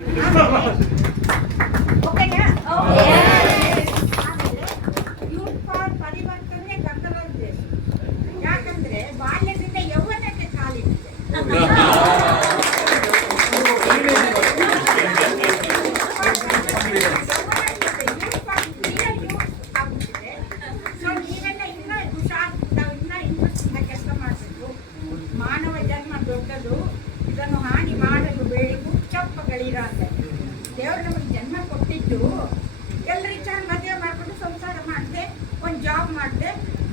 Youth for ಪರಿವರ್ತನೆ ಕನ್ನಡ ದೇಶ. ಯಾಕಂದ್ರೆ ಬಾಲ್ಯದಿಂದ ಯೌವನಕ್ಕೆ ಕಾಲಿಟ್ಟಿದೆ. ಸೊ ನೀವೆಲ್ಲ ಇನ್ನ ಹುಷಾರ್, ನಾವು ಇನ್ನ ಇಂಟ್ರೆಸ್ಟಿಂದ ಕೆಲಸ ಮಾಡಬೇಕು. ಮಾನವ ಜನ್ಮ ದೊಡ್ಡದು, ಇದನ್ನು ಹಾನಿ ಮಾಡಲು ಬೇಡಿ ಹುಚ್ಚಪ್ಪಗಳಿರ ಅಂತ. ದೇವರು ನಮಗೆ ಜನ್ಮ ಕೊಟ್ಟಿದ್ದು ಎಲ್ಲರೂ ಚೆನ್ನಾಗಿ ಮದುವೆ ಮಾಡ್ಕೊಂಡು ಸಂಸಾರ ಮಾಡಿದೆ, ಒಂದು ಜಾಬ್ ಮಾಡಿದೆ,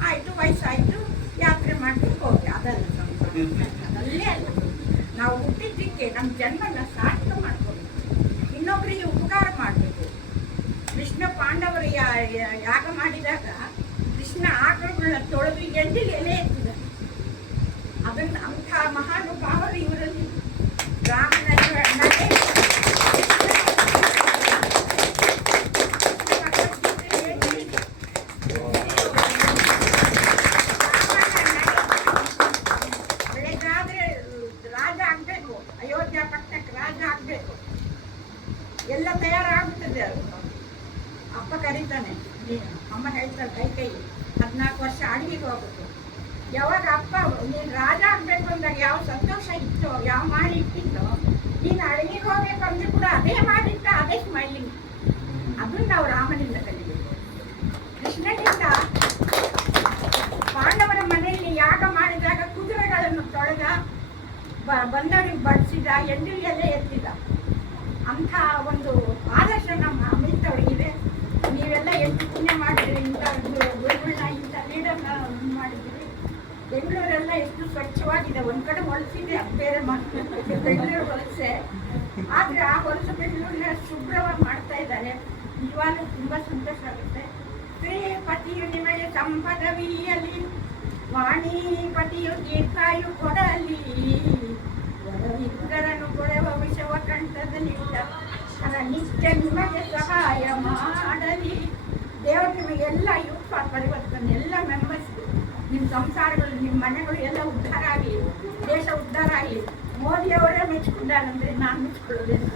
ಆಯಿತು, ವಯಸ್ಸಾಯಿತು, ಯಾತ್ರೆ ಮಾಡ್ಲಿಕ್ಕೆ ಹೋಗಿ. ಅದಲ್ಲ ಸಂಸಾರ, ಅದಲ್ಲೇ ಅಲ್ಲ. ನಾವು ಹುಟ್ಟಿದ್ದಕ್ಕೆ ನಮ್ಮ ಜನ್ಮನ ಸಾರ್ಥಕ ಮಾಡ್ಕೋಬೇಕು, ಇನ್ನೊಬ್ಬರಿಗೆ ಉಪಕಾರ ಮಾಡಬೇಕು. ಕೃಷ್ಣ ಪಾಂಡವರು ಯಾಗ ಮಾಡಿದಾಗ ಕೃಷ್ಣ ಆಕಳುಗಳನ್ನ ತೊಳೆದು ಎಣ್ಣೆಲಿ ಎಲೆ ಎತ್ತಿದ. ಅದನ್ನು ಅಂಥ ಮಹಾನುಭಾವರು ಇವರಲ್ಲಿ ರಾಮನ ನಡೆ ಬೆಳಗಾದ್ರೆ ರಾಜ ಆಗ್ಬೇಕು, ಅಯೋಧ್ಯ ಪಟ್ಟಣಕ್ಕೆ ರಾಜ ಆಗ್ಬೇಕು, ಎಲ್ಲ ತಯಾರಾಗ್ತದೆ. ಅದು ಅಪ್ಪ ಕರೀತಾನೆ, ಅಮ್ಮ ಹೇಳ್ತಾರೆ ಕೈ 14 ವರ್ಷ ಅಡಿಗೆಗೆ ಹೋಗ್ಬೇಕು. ಯಾವಾಗ ಅಪ್ಪ ನೀನು ರಾಜ ಆಗ್ಬೇಕು ಅಂದಾಗ ಯಾವ ಸಂತೋಷ ಇತ್ತು, ಯಾವ ಮಾಡಿ ಇಟ್ಟಿತ್ತು, ನೀನು ಅಡಿಗೆಗೆ ಹೋಗ್ಬೇಕು ಅಂದ್ರೆ ಕೂಡ ಅದೇ ಮಾಡಿಟ್ಟ, ಅದೇ ಸ್ಮೈಲಿಂಗ್. ಅದನ್ನ ನಾವು ರಾಮನಿಂದ ಕಲಿಬೇಕು. ಕೃಷ್ಣನಿಂದ ಪಾಂಡವರ ಮನೆಯಲ್ಲಿ ಯಾಗ ಮಾಡಿದಾಗ ಕುದುರೆಗಳನ್ನು ತೊಳೆದ, ಬಂದವರಿಗೆ ಬಡಿಸಿದ, ಎಣ್ಣೆಯಲ್ಲೇ ಎತ್ತಿದ. ಅಂಥ ಒಂದು ಆದರ್ಶ ನಮ್ಮ ಅಮಿತವರಿಗಿದೆ. ನೀವೆಲ್ಲ ಎಷ್ಟು ಪುಣ್ಯ ಮಾಡಿದ್ರಿ, ಇಂಥ ಗುರುಗಳನ್ನ, ಇಂಥ ಲೀಡರ್ನ ಮಾಡಿದ್ರಿ. ಬೆಂಗಳೂರೆಲ್ಲ ಎಷ್ಟು ಸ್ವಚ್ಛವಾಗಿದೆ. ಒಂದು ಕಡೆ ಹೊಲಸಿದೆ, ಅದು ಬೇರೆ ಬೆಂಗಳೂರು ಹೊಲಸೆ, ಆದರೆ ಆ ಹೊಲಸು ಬೆಂಗಳೂರಿನ ಶುಭ್ರವಾಗಿ ಮಾಡ್ತಾ ಇದ್ದಾರೆ. ನಿಜವಾಗ್ಲೂ ತುಂಬ ಸಂತೋಷ ಆಗುತ್ತೆ. ಶ್ರೀಪತಿಯು ನಿಮಗೆ ಸಂಪದವಿಯಲಿ, ವಾಣಿಪತಿಯು ದೀರ್ಘಾಯು ಕೊಡಲಿ, ವರವಿದ್ದರನ್ನು ಕೊಳೆವ ವಿಷವ ಕಂಠದಲ್ಲಿ ನಿತ್ಯ ನಿಮಗೆ ಸಹಾಯ ಮಾಡಲಿ. ದೇವರು ನಿಮಗೆಲ್ಲ ಯೂತ್ ಫಾರ್ ಪರಿವರ್ತನೆ ಎಲ್ಲ ಮೆಂಬರ್ಸ್, ನಿಮ್ಮ ಸಂಸಾರಗಳು, ನಿಮ್ಮ ಮನೆಗಳು ಎಲ್ಲ ಉದ್ಧಾರ ಆಗಲಿ, ದೇಶ ಉದ್ಧಾರ ಆಗಲಿ. ಮೋದಿಯವರೇ ಮೆಚ್ಚಿಕೊಂಡಾರಂದ್ರೆ ನಾನು ಮೆಚ್ಕೊಳ್ಳೋದಿಲ್ಲ.